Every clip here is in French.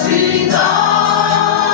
Je suis dans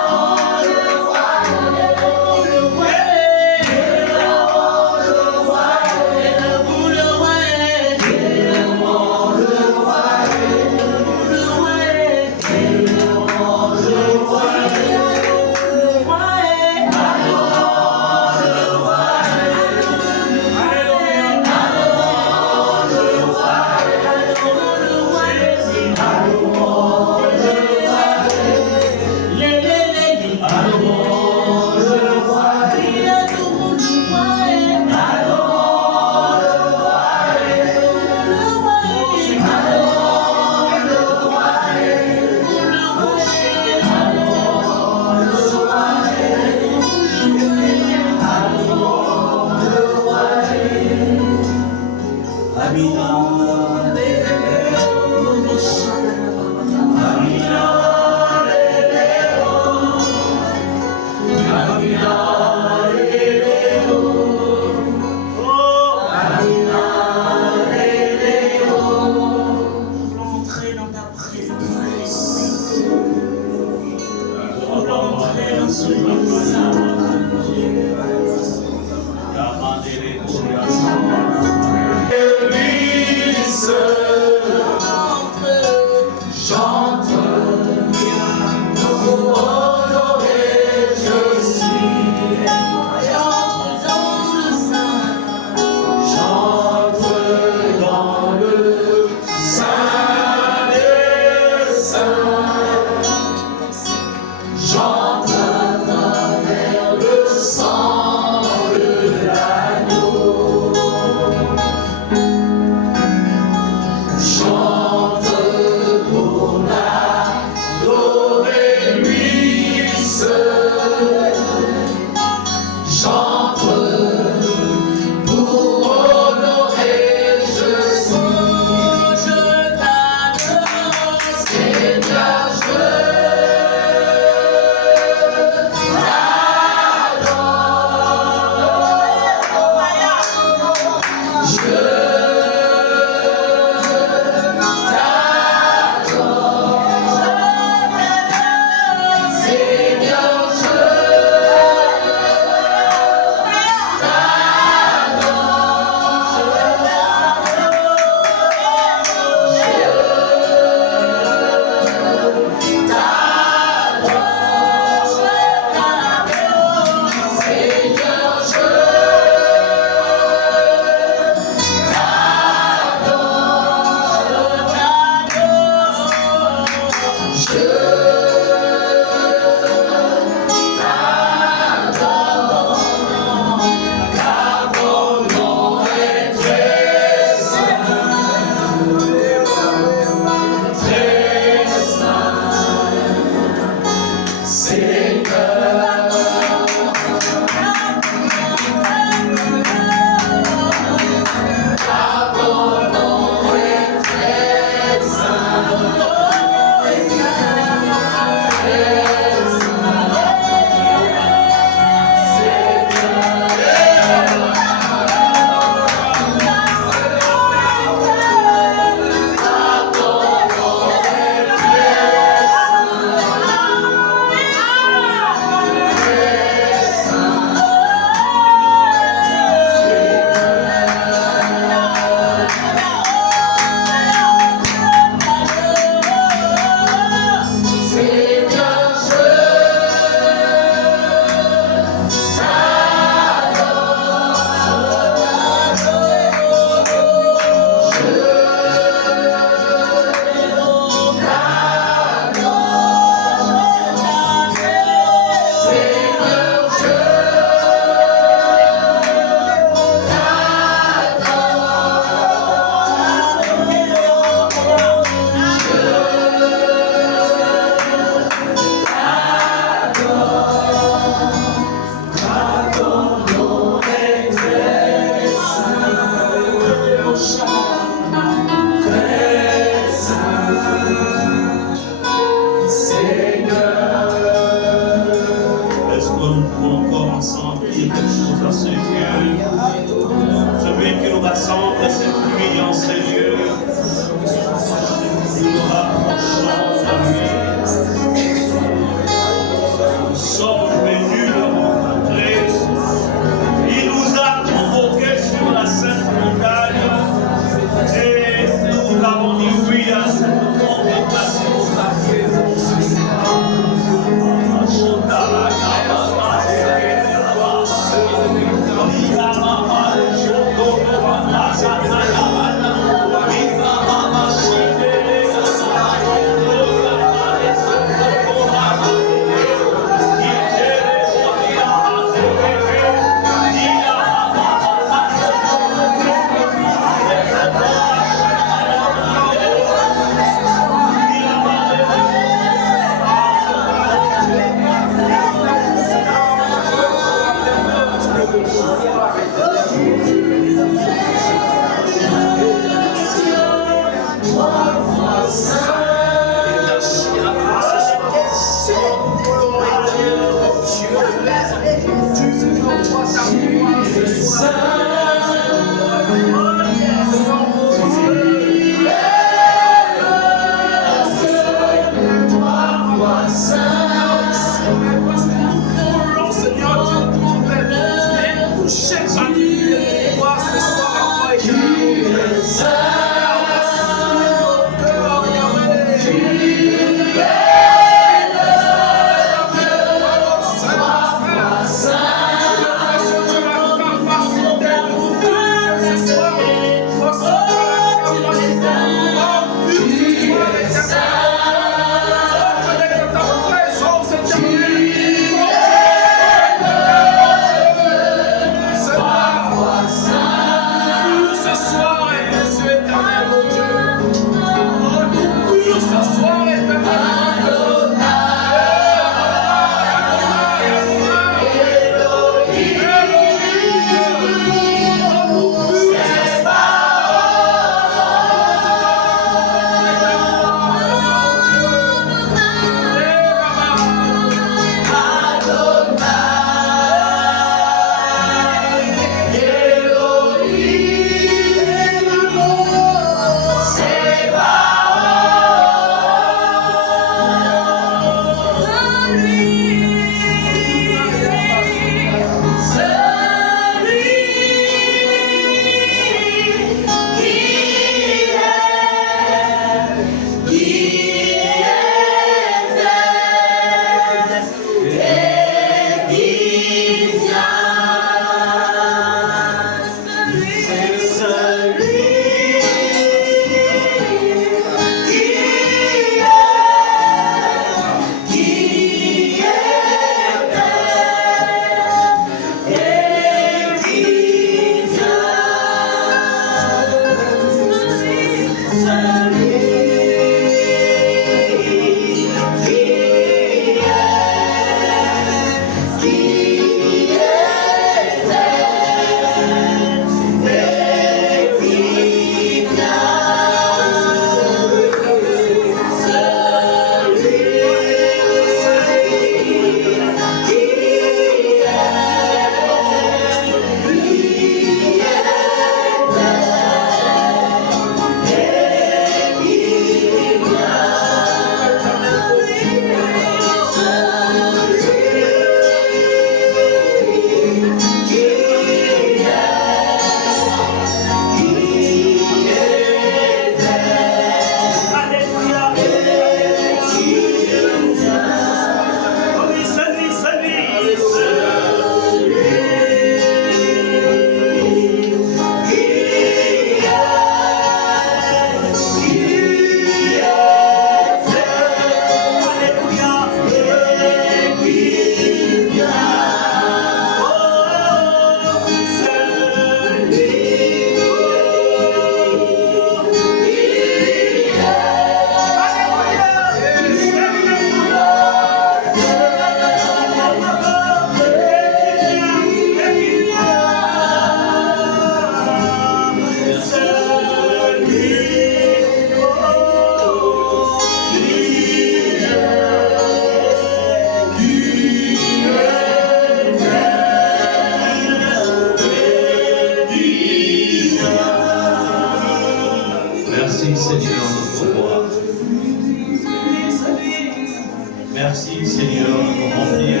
Merci Seigneur de nous remplir,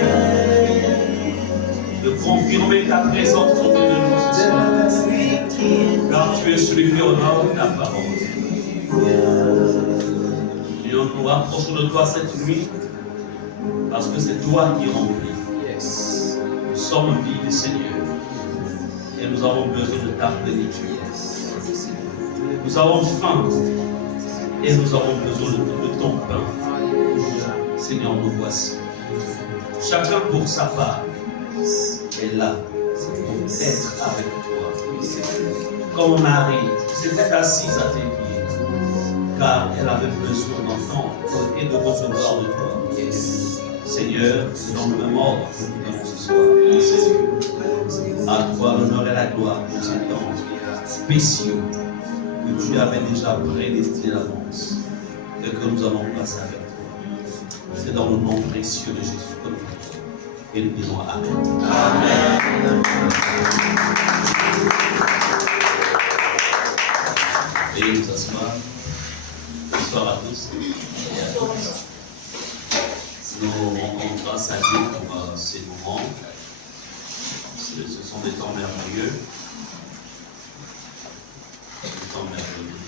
de confirmer ta présence au milieu de nous ce soir. Car tu es celui qui honore ta parole. Seigneur, nous rapprochons de toi cette nuit parce que c'est toi qui remplis. Nous sommes vides, Seigneur, et nous avons besoin de ta plénitude. Nous avons faim et nous avons besoin de ton pain. Seigneur, nous voici. Chacun pour sa part est là pour être avec toi. Comme Marie s'était assise à tes pieds, car elle avait besoin d'entendre et de recevoir de toi. Seigneur, dans le même ordre que nous venons ce soir. À toi l'honneur et la gloire pour ces temps spéciaux que tu avais déjà prédestinés d'avance et que nous allons passer avec toi. C'est dans le nom précieux de Jésus que nous prions. Et nous disons Amen. Amen. Et nous asseoir. Bonsoir à tous et à toutes. Nous rendons grâce à Dieu pour ces moments. Ce sont des temps merveilleux. Des temps merveilleux.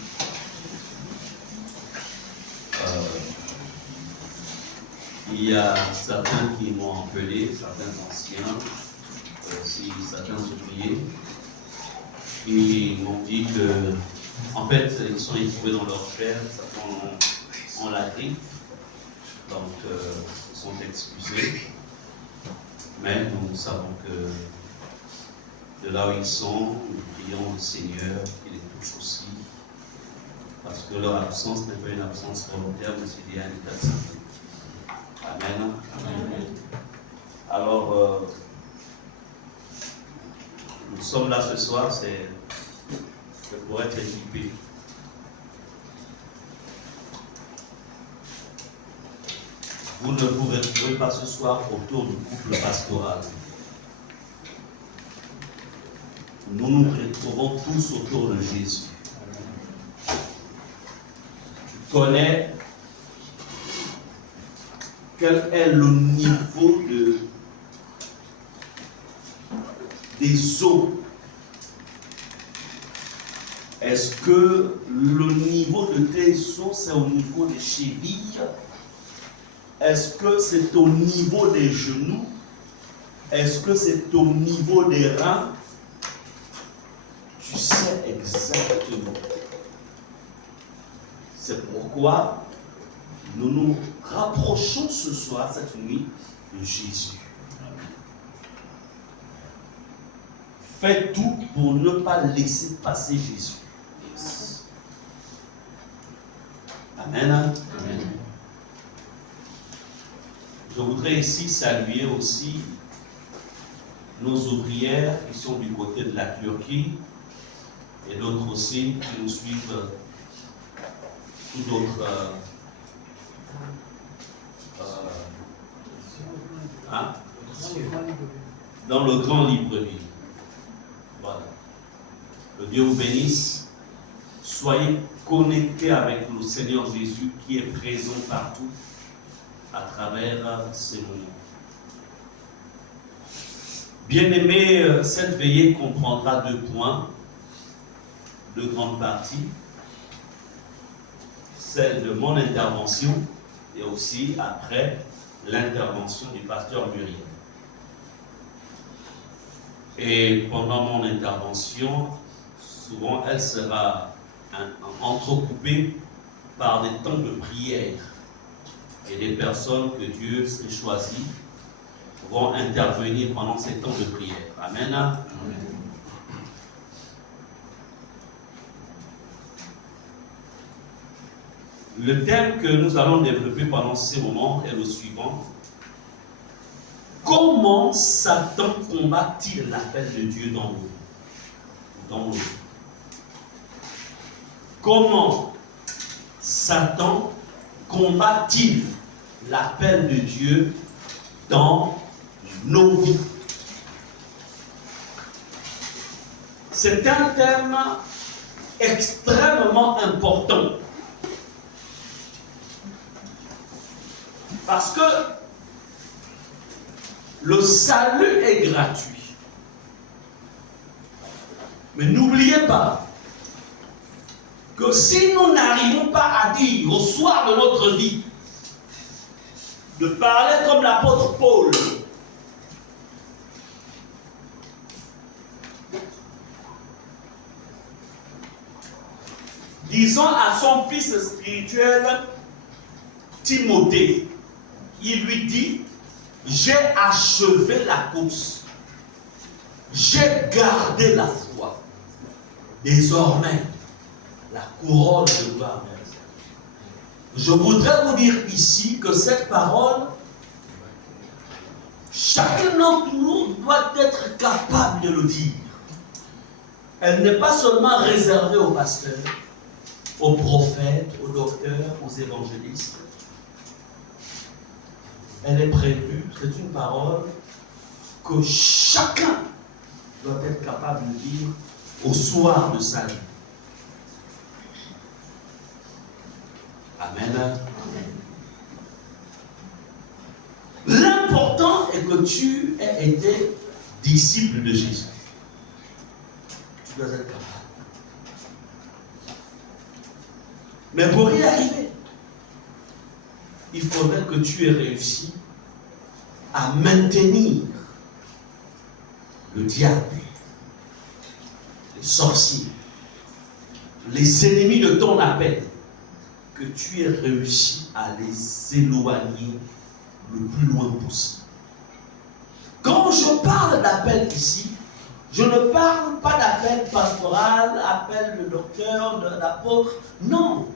Il y a certains qui m'ont appelé, certains anciens, aussi certains ouvriers, qui m'ont dit que, en fait, ils sont éprouvés dans leur chair, certains ont la grippe, donc ils sont excusés. Mais nous savons que de là où ils sont, nous prions le Seigneur qui les touche aussi, parce que leur absence n'est pas une absence volontaire, mais c'est lié à un état de santé. Amen. Amen. Alors, nous sommes là ce soir, c'est pour être équipés. Vous ne vous retrouvez pas ce soir autour du couple pastoral. Nous nous retrouvons tous autour de Jésus. Tu connais quel est le niveau des eaux? Est-ce que le niveau de tes os, c'est au niveau des chevilles? Est-ce que c'est au niveau des genoux? Est-ce que c'est au niveau des reins? Tu sais exactement. C'est pourquoi nous nous rapprochons ce soir, cette nuit, de Jésus. Fais tout pour ne pas laisser passer Jésus. Amen. Amen. Je voudrais ici saluer aussi nos ouvrières qui sont du côté de la Turquie et d'autres aussi qui nous suivent sous d'autres dans le grand Libreville. Voilà. Que Dieu vous bénisse. Soyez connectés avec le Seigneur Jésus qui est présent partout à travers ces moments. Bien-aimés, cette veillée comprendra 2 points, 2 grandes parties. Celle de mon intervention et aussi après l'intervention du pasteur Muriel. Et pendant mon intervention, souvent elle sera entrecoupée par des temps de prière. Et des personnes que Dieu s'est choisies vont intervenir pendant ces temps de prière. Amen. Amen. Le thème que nous allons développer pendant ces moments est le suivant. Comment Satan combat-il l'appel de Dieu dans nous? Comment Satan combat-il l'appel de Dieu dans nos vies? C'est un thème extrêmement important. Parce que le salut est gratuit. Mais n'oubliez pas que si nous n'arrivons pas à dire au soir de notre vie, de parler comme l'apôtre Paul, disant à son fils spirituel, Timothée, il lui dit, j'ai achevé la course, j'ai gardé la foi. Désormais, la couronne de gloire. Je voudrais vous dire ici que cette parole, chacun d'entre nous doit être capable de le dire. Elle n'est pas seulement réservée aux pasteurs, aux prophètes, aux docteurs, aux évangélistes. Elle est prévue, c'est une parole que chacun doit être capable de dire au soir de sa vie. Amen. L'important est que tu aies été disciple de Jésus. Tu dois être capable. Mais pour y arriver, il faudrait que tu aies réussi à maintenir le diable, les sorciers, les ennemis de ton appel, que tu aies réussi à les éloigner le plus loin possible. Quand je parle d'appel ici, je ne parle pas d'appel pastoral, appel de docteur, d'apôtre. Non.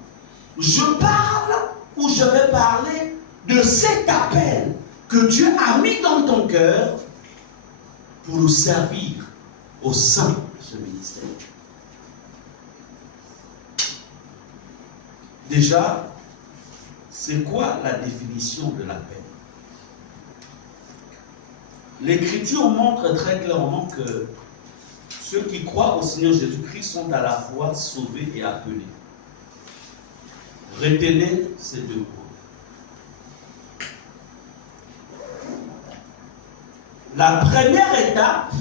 Je parle ou je vais parler de cet appel que Dieu a mis dans ton cœur pour nous servir au sein de ce ministère. Déjà, c'est quoi la définition de l'appel? L'Écriture montre très clairement que ceux qui croient au Seigneur Jésus-Christ sont à la fois sauvés et appelés. Retenez ces deux points. La première étape,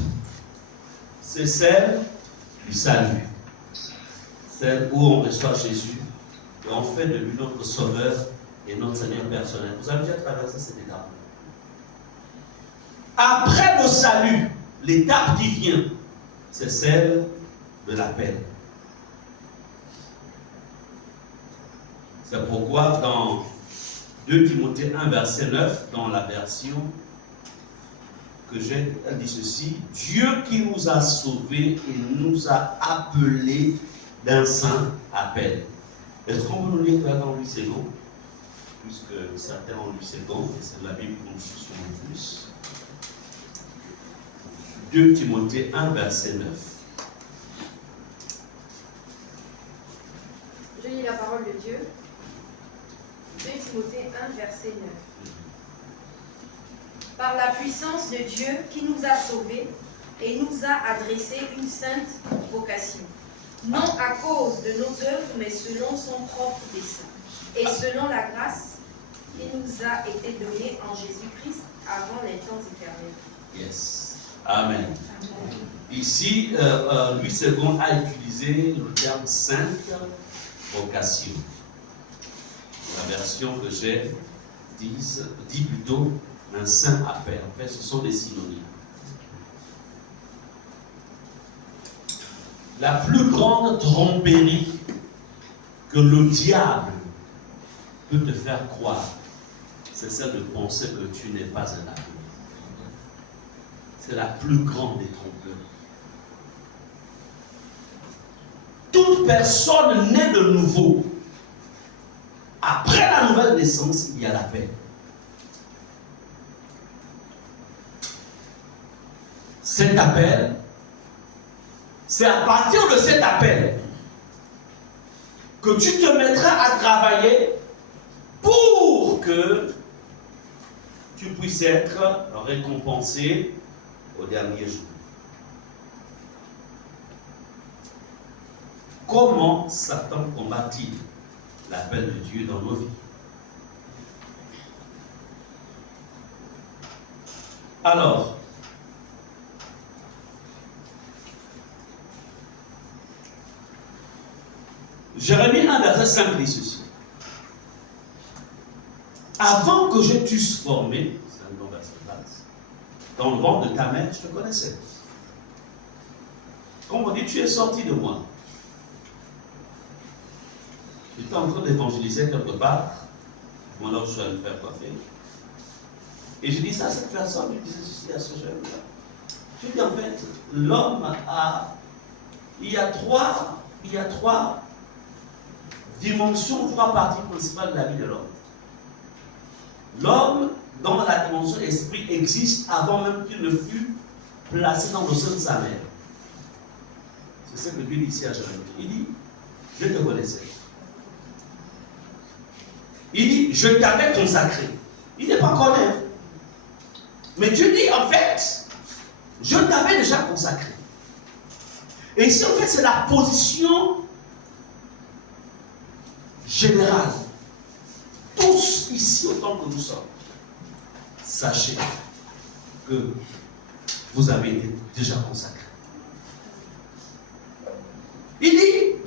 c'est celle du salut. Celle où on reçoit Jésus et on fait de lui notre Sauveur et notre Seigneur personnel. Vous avez déjà traversé cette étape. Après le salut, l'étape qui vient, c'est celle de l'appel. C'est pourquoi dans 2 Timothée 1, verset 9, dans la version que j'ai, elle dit ceci: Dieu qui nous a sauvés et nous a appelés d'un saint appel. Est-ce qu'on peut nous lire dans 8 secondes? Puisque certains ont 8 secondes, et c'est la Bible qu'on lit souvent plus. 2 Timothée 1, verset 9. Je lis la parole de Dieu. 2 Timothée 1, verset 9. Par la puissance de Dieu qui nous a sauvés et nous a adressé une sainte vocation, non à cause de nos œuvres, mais selon son propre dessein, et selon la grâce qui nous a été donnée en Jésus-Christ avant les temps éternels. Yes. Amen. Ici, Louis II a utilisé le terme sainte vocation. La version que j'ai dit plutôt un saint appel. En fait, ce sont des synonymes. La plus grande tromperie que le diable peut te faire croire, c'est celle de penser que tu n'es pas un appel. C'est la plus grande des tromperies. Toute personne née de nouveau, après la nouvelle naissance, il y a l'appel. Cet appel, c'est à partir de cet appel que tu te mettras à travailler pour que tu puisses être récompensé au dernier jour. Comment Satan combat-il l'appel de Dieu dans nos vies? Alors, Jérémie 1, verset 5 dit ceci: Avant que je t'eusse formé, c'est un long verset de base, dans le ventre de ta mère, je te connaissais. Comme on dit, tu es sorti de moi. J'étais en train d'évangéliser quelque part. Bon, alors je suis allé me faire coiffer. Et je dis ça à cette personne, je disais ceci à ce jeune-là. Je dis en fait, l'homme a. Il y a trois dimensions, trois parties principales de la vie de l'homme. L'homme, dans la dimension esprit, existe avant même qu'il ne fût placé dans le sein de sa mère. C'est ce que Dieu dit ici à Jérémie. Il dit, je te connaissais. Il dit, je t'avais consacré. Il n'est pas encore né. Mais Dieu dit, en fait, Je t'avais déjà consacré. Et ici, en fait, c'est la position générale. Tous ici, autant que nous sommes, sachez que vous avez été déjà consacrés. Il dit,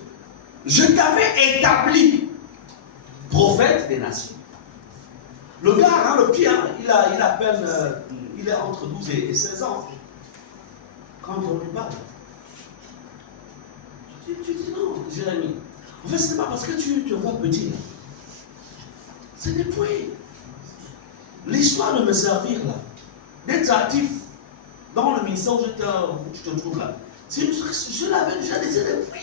je t'avais établi prophète des nations. Le gars, le pied, il a peine, il est entre 12 et 16 ans. Quand on lui parle, tu dis non, Jérémie. En fait, ce n'est pas parce que tu te vois petit. C'est des points. L'histoire de me servir là, d'être actif dans le ministère où tu te trouves là, je l'avais déjà laissé depuis.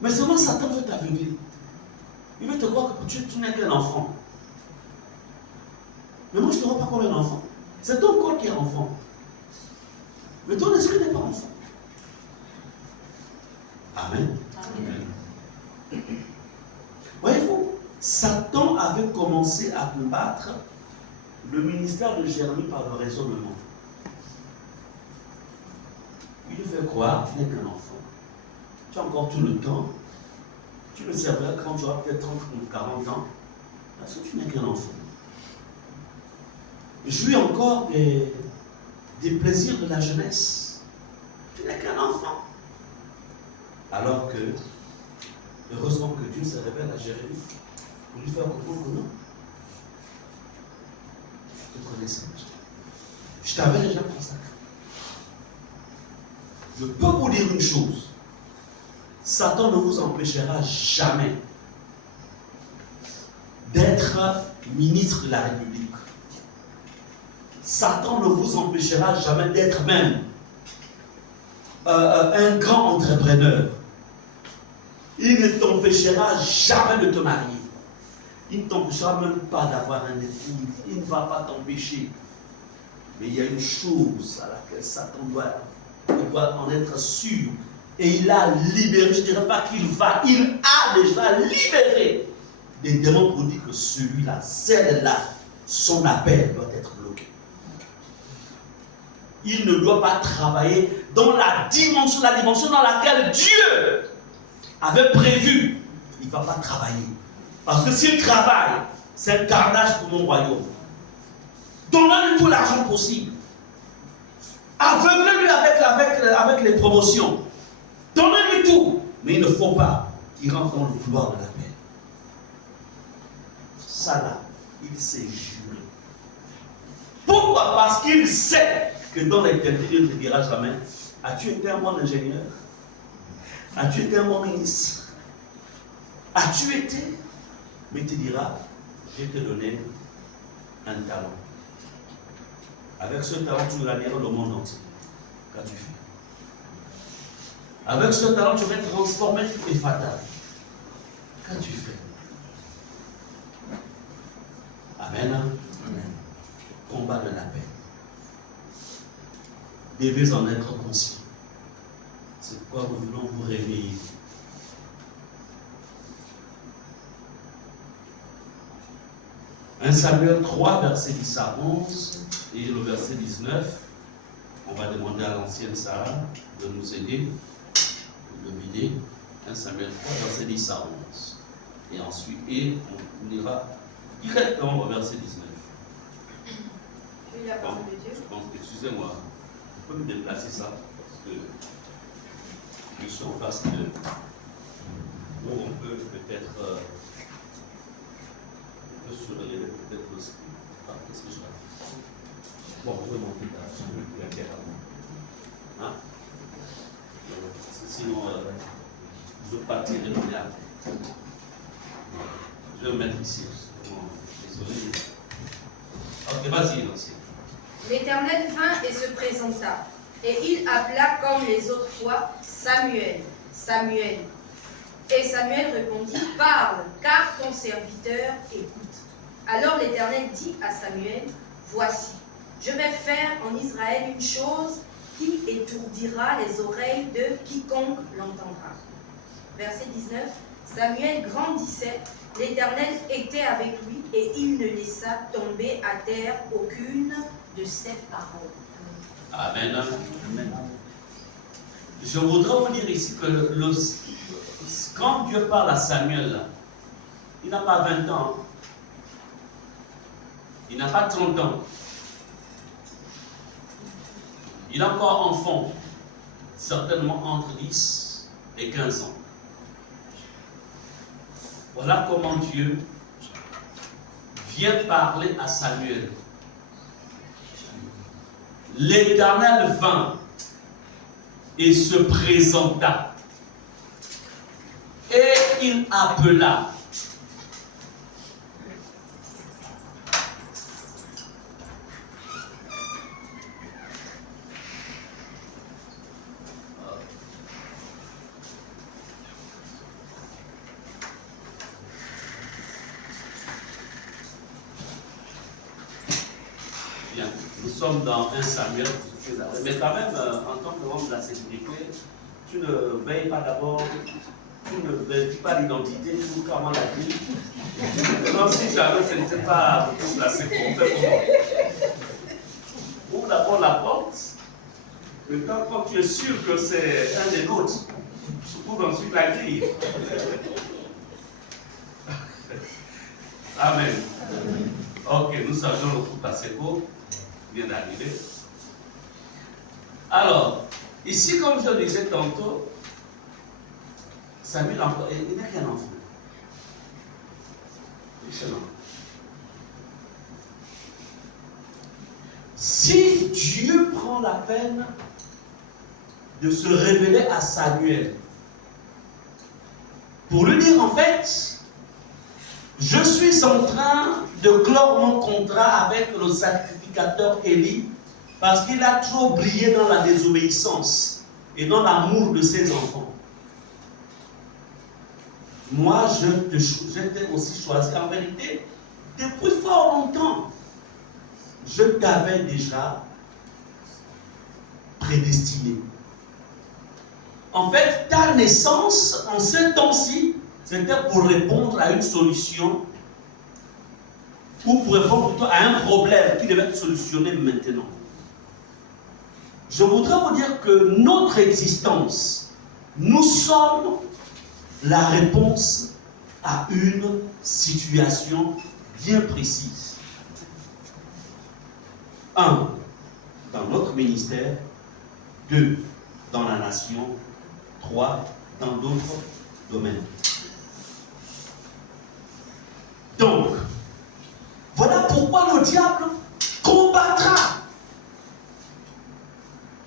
Mais seulement Satan veut t'aveugler. Il veut te croire que tu n'es qu'un enfant. Mais moi, je ne te vois pas comme un enfant. C'est ton corps qui est enfant. Mais ton esprit n'est pas enfant. Amen. Amen. Voyez-vous, Satan avait commencé à combattre le ministère de Jérémie par le raisonnement. Il lui fait croire que tu n'es qu'un enfant. Tu as encore tout le temps. Tu le serviras quand tu auras peut-être 30 ou 40 ans. Parce que tu n'es qu'un enfant. Jouis encore des plaisirs de la jeunesse. Tu n'es qu'un enfant. Alors que, heureusement que Dieu se révèle à Jérémie pour lui faire comprendre que non. Je te connaissais déjà. Je t'avais déjà consacré. Je peux vous dire une chose. Satan ne vous empêchera jamais d'être ministre de la République. Satan ne vous empêchera jamais d'être même un grand entrepreneur. Il ne t'empêchera jamais de te marier. Il ne t'empêchera même pas d'avoir un époux. Il ne va pas t'empêcher. Mais il y a une chose à laquelle Satan doit en être sûr. Et il a libéré, je ne dirais pas qu'il va, il a déjà libéré des démons pour dire que celui-là, celle-là, son appel doit être bloqué. Il ne doit pas travailler dans la dimension dans laquelle Dieu avait prévu. Il ne va pas travailler. Parce que s'il travaille, c'est un carnage pour mon royaume. Donnez-lui tout l'argent possible. Aveugle-lui avec les promotions. Donnez-lui tout. Mais il ne faut pas qu'il rentre dans le couloir de la paix. Ça là, il s'est juré. Pourquoi? Parce qu'il sait que dans l'éternité, Dieu ne te dira jamais: as-tu été un bon ingénieur? As-tu été un bon ministre? As-tu été? Mais il te dira: je t'ai donné un talent. Avec ce talent, tu gagneras le monde entier. Qu'as-tu fait? Avec ce talent, tu vas transformer tout est fatal. Qu'as-tu fait? Amen. Amen. Combat de la paix. Devez en être conscient. C'est pourquoi nous voulons vous réveiller. Un Samuel 3, verset 10 à 11 et le verset 19. On va demander à l'ancienne Sarah de nous aider, de vider. 1 Samuel 3, verset 10 à 11. Et ensuite, on lira directement au verset 19. Tu lis la parole de Dieu. Je pense, excusez-moi, je peux me déplacer ça parce que je suis en face de où on peut peut-être se relever peut-être aussi. Ah, qu'est-ce que je raconte? Bon, on peut monter là, je ne peux plus interagir. Hein? Sinon, je vais partir de là. Je vais me mettre ici. Désolé. Ok, vas-y, Nancy. L'Éternel vint et se présenta, et il appela comme les autres fois Samuel, Samuel. Et Samuel répondit: parle, car ton serviteur écoute. Alors l'Éternel dit à Samuel: voici, je vais faire en Israël une chose qui étourdira les oreilles de quiconque l'entendra. Verset 19. Samuel grandissait L'Éternel était avec lui et il ne laissa tomber à terre aucune de ses paroles. Amen. Amen. Je voudrais vous dire ici que quand Dieu parle à Samuel, il n'a pas 20 ans, il n'a pas 30 ans, il est encore enfant, certainement entre 10 et 15 ans. Voilà comment Dieu vient parler à Samuel. L'Éternel vint et se présenta. Et il appela. Bien, nous sommes dans 1 Samuel, mais quand même, en tant qu'homme de la sécurité, tu ne veilles pas d'abord, tu ne vérifies pas l'identité, tu vois comment la vie. Non, si jamais ce n'était pas pour placer pour faire comment. Ouvre d'abord la porte, et quand tu es sûr que c'est un des nôtres, tu ouvres ensuite la grille. Amen. Ok, nous savions le coup Paseko vient d'arriver. Alors, ici, comme je le disais tantôt, Samuel, il n'a qu'un enfant. Excellent. Si Dieu prend la peine de se révéler à Samuel, pour lui dire en fait, je suis en train de clore mon contrat avec le sacrificateur Élie parce qu'il a trop brillé dans la désobéissance et dans l'amour de ses enfants. Moi, je t'ai aussi choisi. En vérité, depuis fort longtemps, je t'avais déjà prédestiné. En fait, ta naissance en ce temps-ci, c'était pour répondre à une solution ou pour répondre plutôt à un problème qui devait être solutionné maintenant. Je voudrais vous dire que notre existence, nous sommes la réponse à une situation bien précise. 1. Dans notre ministère. 2. Dans la nation. 3. Dans d'autres domaines. Donc, voilà pourquoi le diable combattra.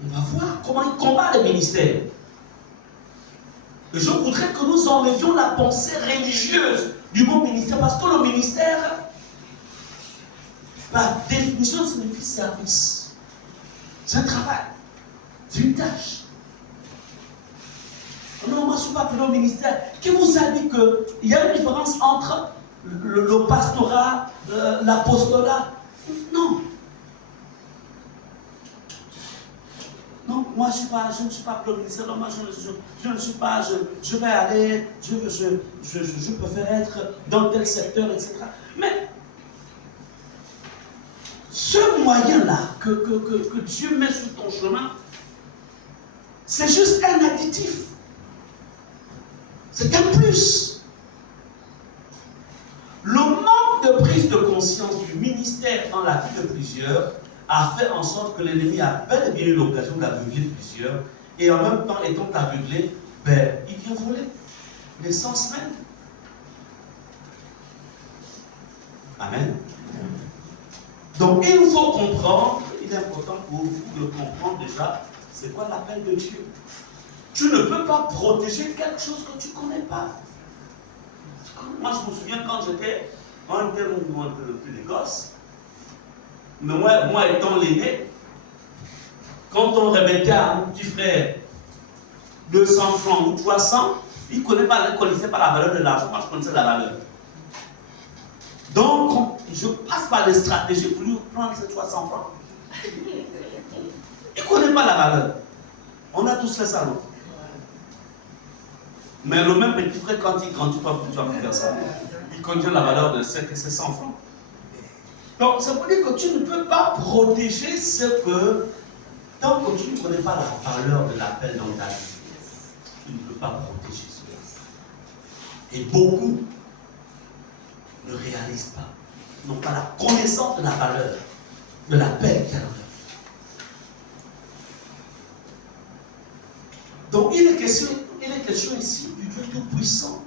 On va voir comment il combat les ministères. Et je voudrais que nous enlevions la pensée religieuse du mot ministère, parce que le ministère, par définition, signifie service. C'est un travail, c'est une tâche. Non, moi je ne suis pas appelé au ministère. Qui vous a dit qu'il y a une différence entre le pastorat, l'apostolat? Non. Non, moi je ne suis pas appelé au ministère. Non, moi je ne suis pas, je vais aller, je préfère être dans tel secteur, etc. Mais ce moyen-là que Dieu met sur ton chemin, c'est juste un additif. C'est un plus. Le manque de prise de conscience du ministère dans la vie de plusieurs a fait en sorte que l'ennemi a bel et bien eu l'occasion d'aveugler plusieurs, et en même temps, étant aveuglé, il vient voler les 100 semaines. Amen. Donc il faut comprendre, il est important pour vous de comprendre déjà, c'est quoi l'appel de Dieu. Tu ne peux pas protéger quelque chose que tu ne connais pas. Moi, je me souviens quand j'étais, on était des gosses, mais moi étant l'aîné, quand on remettait à mon petit frère 200 francs ou 300, il ne connaissait pas la valeur de l'argent, moi je connaissais la valeur. Donc, je passe par des stratégies pour lui prendre ces 300 francs. Il ne connaît pas la valeur. On a tous fait ça, non? Mais le même petit frère, quand il grandit, tu vas plus faire ça. qui contient la valeur de ce que c'est 100 francs. Donc, ça veut dire que tu ne peux pas protéger ce que, tant que tu ne connais pas la valeur de l'appel dans ta vie, tu ne peux pas protéger cela. Et beaucoup ne réalisent pas, n'ont pas la connaissance de la valeur de l'appel qu'il y a dans leur vie. Donc, il est question ici du Dieu Tout-Puissant,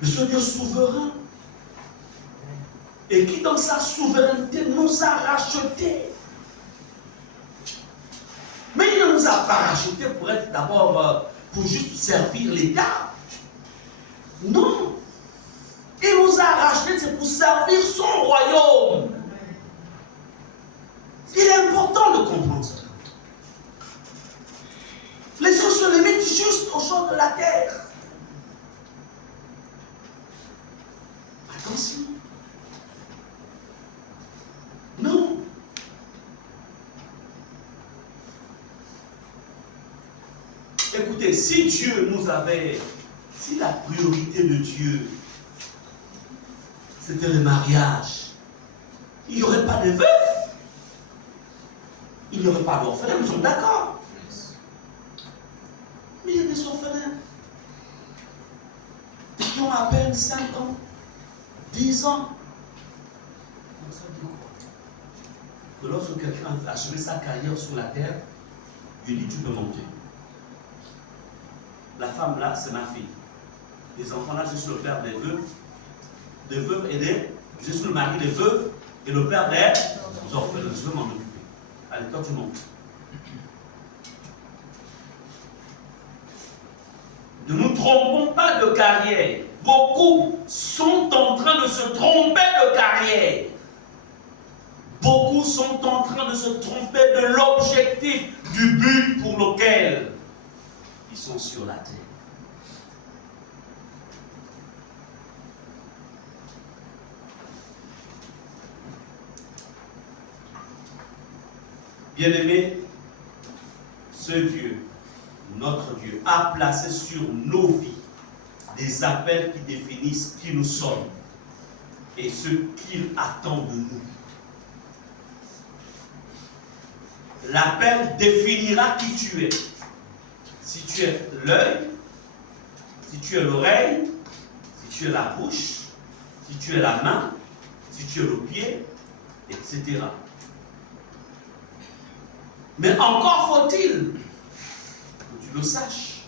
de ce Dieu souverain, et qui dans sa souveraineté nous a rachetés. Mais il ne nous a pas rachetés pour être d'abord, pour juste servir l'État. Non. Il nous a rachetés, c'est pour servir son royaume. Il est important de comprendre cela. Les gens se limitent juste aux choses de la terre. Attention. Non. Écoutez, si Dieu nous avait, si la priorité de Dieu, c'était le mariage, il n'y aurait pas de veuf, il n'y aurait pas d'orphelins, nous sommes d'accord. Mais il y a des orphelins qui ont à peine 5 ans, 10 ans. Ça veut dire quoi? Que lorsque quelqu'un a achevé sa carrière sur la terre, il dit tu peux monter. La femme là, c'est ma fille. Les enfants là, je suis le père des veuves et des. Je suis le mari des veuves et le père des orphelins. Je veux m'en occuper. Allez, toi tu montes. Ne nous trompons pas de carrière. Beaucoup sont en train de se tromper de carrière. Beaucoup sont en train de se tromper de l'objectif, du but pour lequel ils sont sur la terre. Bien-aimés, ce Dieu, notre Dieu, a placé sur nos vies des appels qui définissent qui nous sommes et ce qu'il attend de nous. L'appel définira qui tu es. Si tu es l'œil, si tu es l'oreille, si tu es la bouche, si tu es la main, si tu es le pied, etc. Mais encore faut-il que tu le saches.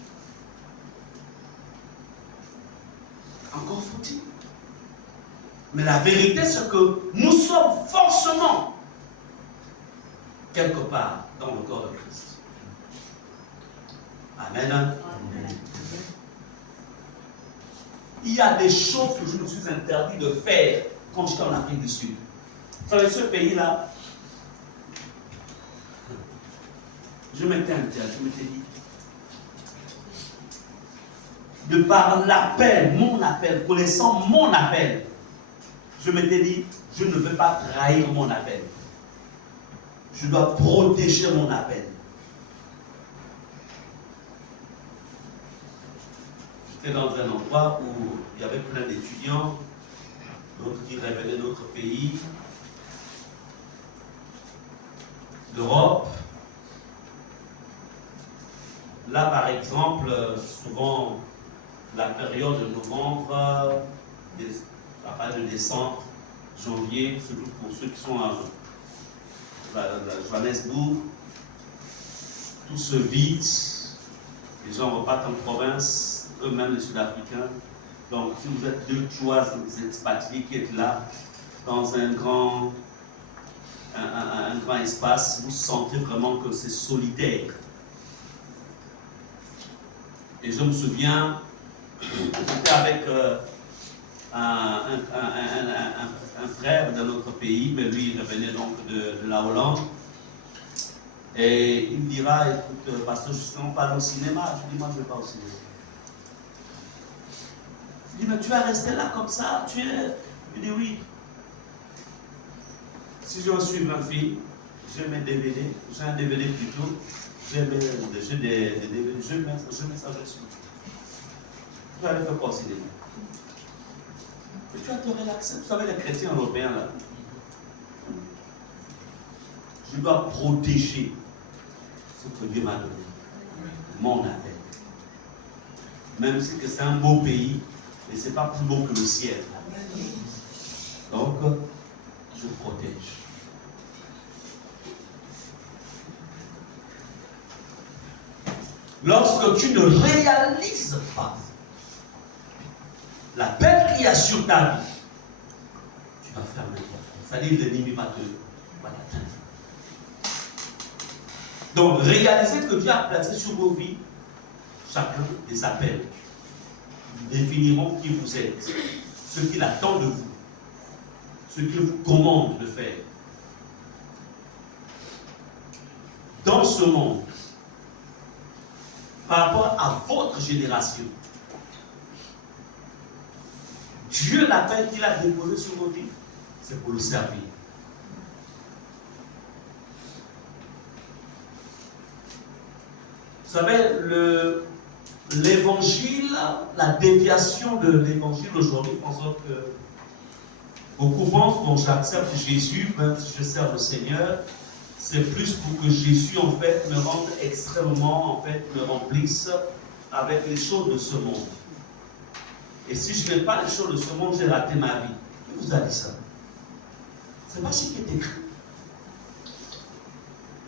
Encore faut-il. Mais la vérité, c'est que nous sommes forcément quelque part dans le corps de Christ. Amen. Amen. Il y a des choses que je me suis interdit de faire quand j'étais en Afrique du Sud. Vous savez, ce pays-là, je m'étais interdit, je m'étais dit, de par l'appel, mon appel, connaissant mon appel, je m'étais dit, je ne veux pas trahir mon appel. Je dois protéger mon appel. J'étais dans un endroit où il y avait plein d'étudiants, d'autres qui revenaient d'autres pays, d'Europe. Là, par exemple, souvent, la période de novembre, à partir de décembre, janvier, surtout pour ceux qui sont à Johannesburg, tout se vide, les gens repartent en province, eux-mêmes les Sud-Africains. Donc, si vous êtes 2-3 expatriés qui êtes là, dans un grand espace, vous sentez vraiment que c'est solitaire. Et je me souviens, j'étais avec un frère de notre pays, mais lui il revenait donc de la Hollande. Et il me dira, écoute, pasteur, justement, on parle au cinéma. Je dis, moi je ne vais pas au cinéma. Il dit, mais tu vas rester là comme ça, tu es. Je dis, oui. Si je suis ma fille, j'ai mes DVD, j'ai un DVD plutôt. J'ai des DVD, je mets ça dessus. Je vais aller faire quoi au cinéma. tu vas te relaxer. Vous savez, les chrétiens européens, là, je dois protéger ce que Dieu m'a donné. Mon appel. Même si c'est un beau pays, mais ce n'est pas plus beau que le ciel. Donc, je protège. Lorsque tu ne réalises pas la belle qu'il y a sur ta vie, tu vas fermer la porte. C'est-à-dire l'ennemi va t'atteindre. Donc, réalisez que Dieu a placé sur vos vies chacun des appels. Nous définirons qui vous êtes, ce qu'il attend de vous, ce qu'il vous commande de faire. Dans ce monde, par rapport à votre génération, Dieu, l'appel qu'il a déposé sur vos vies, c'est pour le servir. Vous savez, l'évangile, la déviation de l'évangile aujourd'hui, pensons que beaucoup pensent, bon, j'accepte Jésus, même si je sers le Seigneur, c'est plus pour que Jésus, en fait, me rende extrêmement, en fait, me remplisse avec les choses de ce monde. Et si je n'ai pas les choses de ce monde, j'ai raté ma vie. Qui vous a dit ça? C'est pas ce qui est écrit.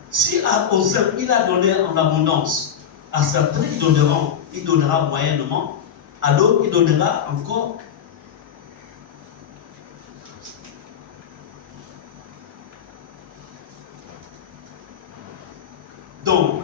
Si aux uns, il a donné en abondance, à certains, il donnera moyennement, à l'autre, il donnera encore. Donc,